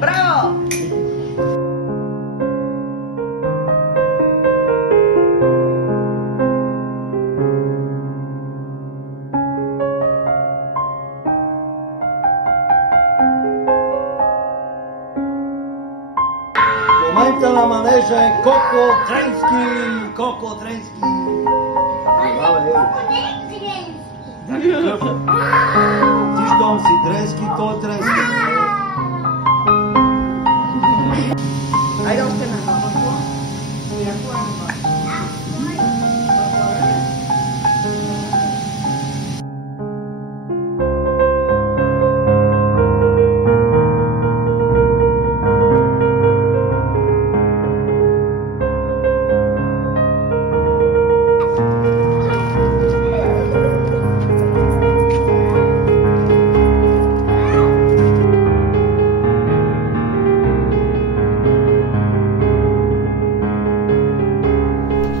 Браво! В момента на манежа е Коко Тренски. Коко Тренски. Ти щом си Тренски, той е Тренски. Айде още една.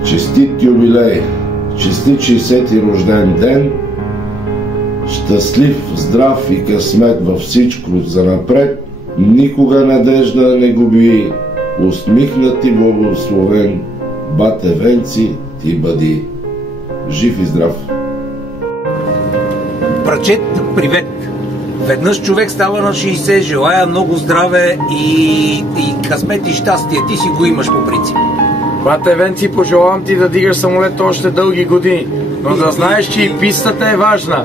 Честит юбилей, честит 60-ти рожден ден, щастлив, здрав и късмет във всичко занапред, никога надежда не губи, усмихнат и благословен, бате Венци ти бъди, жив и здрав. Брачет, привет! Веднъж човек става на 60, желая много здраве и късмет и щастие. Ти си го имаш по принцип. Бате Венци, пожелавам ти да дигаш самолет още дълги години, но да знаеш, че и пистата е важна.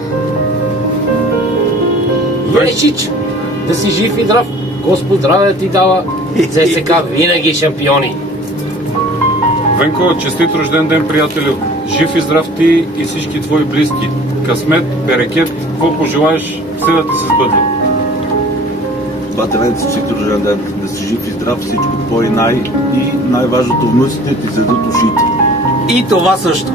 Венчич, да си жив и здрав. Господ здраве да ти дава. ЦСК винаги шампиони. Венко, честит рожден ден, приятелю. Жив и здрав ти и всички твои близки. Късмет, берекет, какво пожелаеш, все да ти се сбъдва. Бате Венци, честит рожден ден, да си жив и здрав, всичко твои и най-важното, внуците ти зададат ушите. И това също.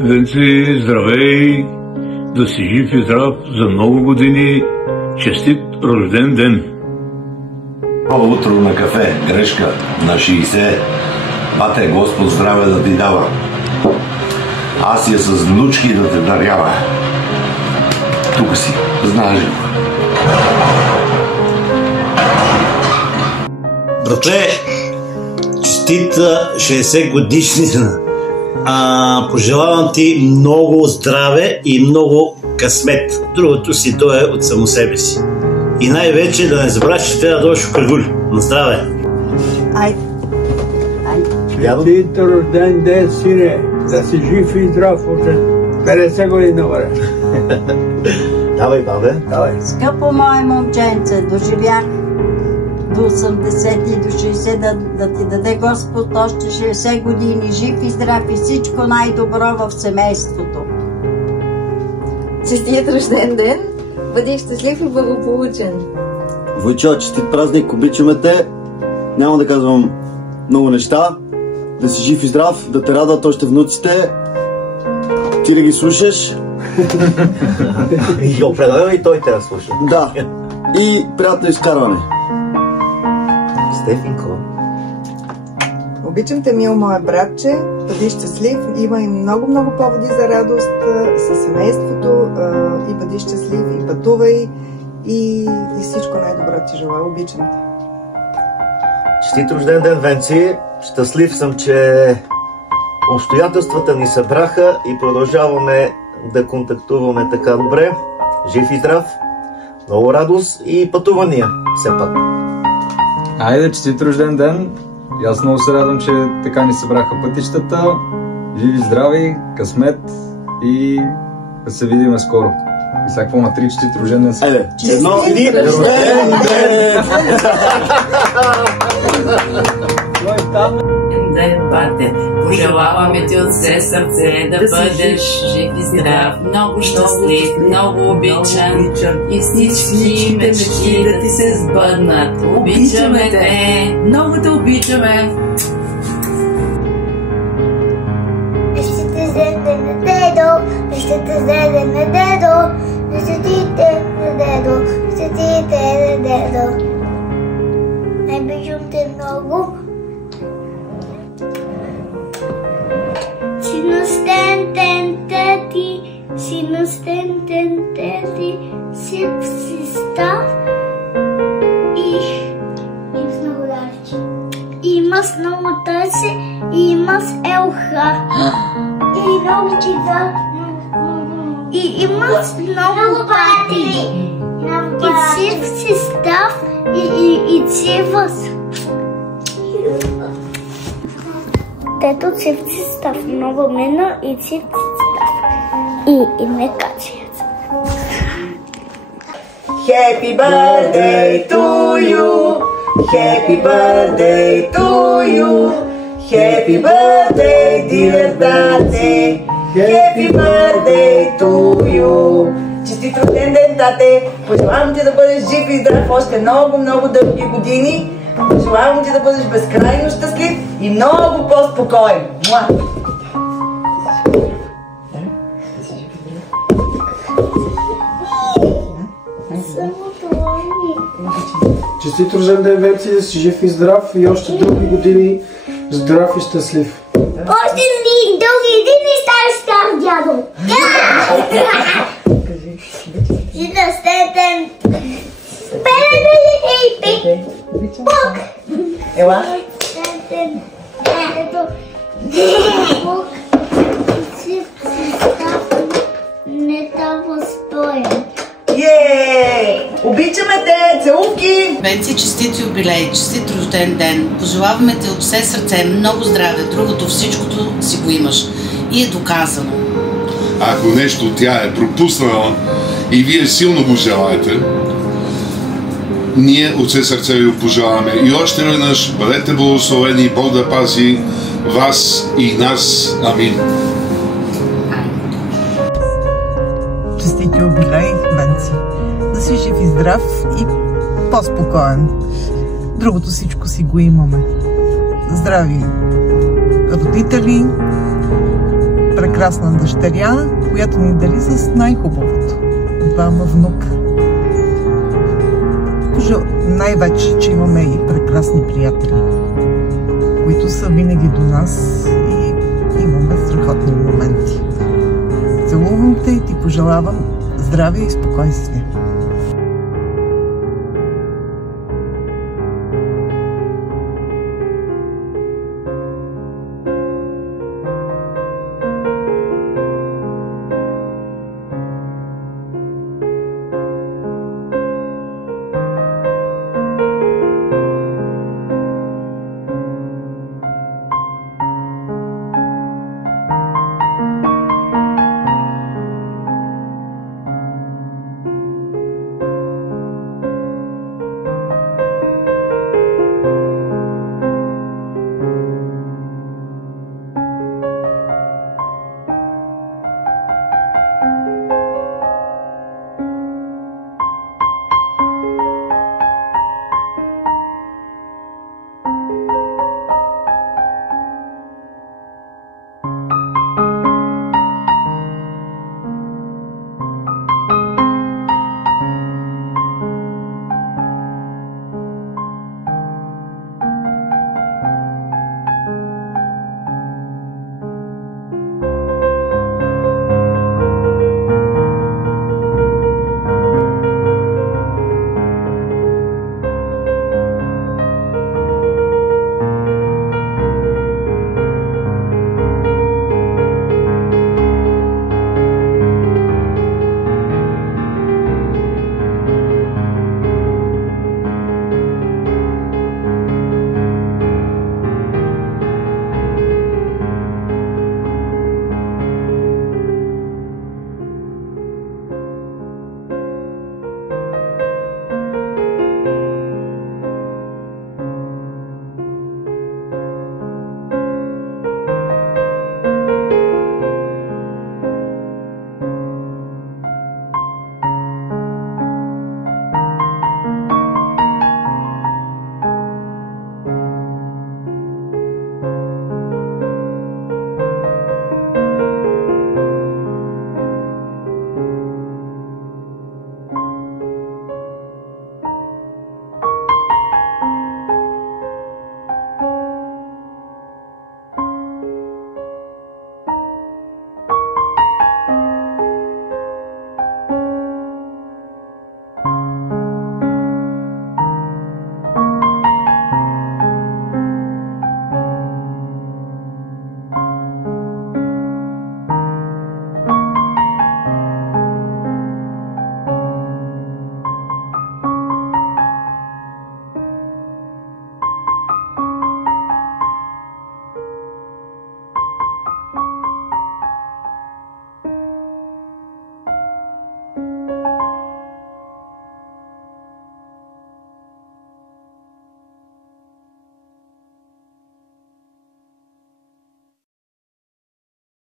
Венци, здравей, да си жив и здрав за много години, честит рожден ден! Ново утро на кафе, грешка на 60, бате Господ здраве да ти дава, аз я с внучки да те дарява. Тук си, знаеш ли? Братле, честит 60 годишнина. Пожелавам ти много здраве и много късмет. Другото си дое от само себе си. И най-вече да не забравяш, че трябва да дойдеш в Кръгуль. На здраве! Айде. Честит рожден ден, сине! Да си жив и здрав още 50 години горе. Давай, бабе, давай. Скъпо мое момченце, доживях до 80 и до 60 да ти даде Господ още 60 години, жив и здрав и всичко най-добро в семейството. Честит рожден ден, бъди щастлив и благополучен. Войчо, честит празник, обичаме те. Няма да казвам много неща. Да си жив и здрав, да те радват още внуците. Ти да ги слушаш. И определено и той те да слуша. Да. И приятно изкарване. Стефинко. Обичам те, мил мое братче, бъди щастлив, има и много поводи за радост със семейството, и бъди щастлив, и пътувай, и всичко най-добро ти желая. Обичам те. Честит рожден ден, Венци! Щастлив съм, че обстоятелствата ни събраха и продължаваме да контактуваме така добре. Жив и здрав, много радост и пътувания все пак. Айде, честит рожден ден! И аз много се радвам, че така ни събраха пътищата. Живи, здрави, късмет и да се видим скоро. И сега какво на 3 честит рожден ден? Айде, честит рожден ден! Ден, бате, пожелаваме ти от все сърце да бъдеш жив и здрав, много щастлив, много обичан и всички мечти да ти се сбъднат. Обичаме те, много те обичаме. Ще вземе дедо, ще те вземе дедо, ще ти те дедо, ще ти те дедо. Най-обичам те много. Sinus ten teti, sip si stav и много далече. Има с много тъси, има с елха. И много чида. И има с много пати. И сип си став и цивас. Тето цивци став много мина и цивци став. И не качият. Happy birthday to you. Happy birthday to you. Happy birthday dear daddy. Happy birthday to you. Честит рожден ден, тате! Пожелавам ти да бъдеш жив и здрав още много, много дълги години. Пожелавам ти да бъдеш безкрайно щастлив и много по-спокоен. Честит рожден ден, Венци, да си жив и здрав и още дълги години здрав и щастлив. Още дълги години ставаш стар дядо. Ден. Бог! Ела? Бог не дава стоен. Обичаме те! Целувки! Венци, честит юбилей, честит рожден ден. Пожелаваме ти от все сърце много здраве. Другото, всичкото си го имаш. И е доказано. Ако нещо тя е пропуснала и вие силно го желаете, ние от все сърце ви го пожелаваме. И още веднъж бъдете благословени, Бог да пази вас и нас. Амин. Честит юбилей, Венци. Да си жив и здрав и по-спокоен. Другото всичко си го имаме. Здрави родители, прекрасна дъщеря, която ни дали с най-хубавото. Двама внука. Най-вече, че имаме и прекрасни приятели, които са винаги до нас и имаме страхотни моменти. Целувам те и ти пожелавам здраве и спокойствие.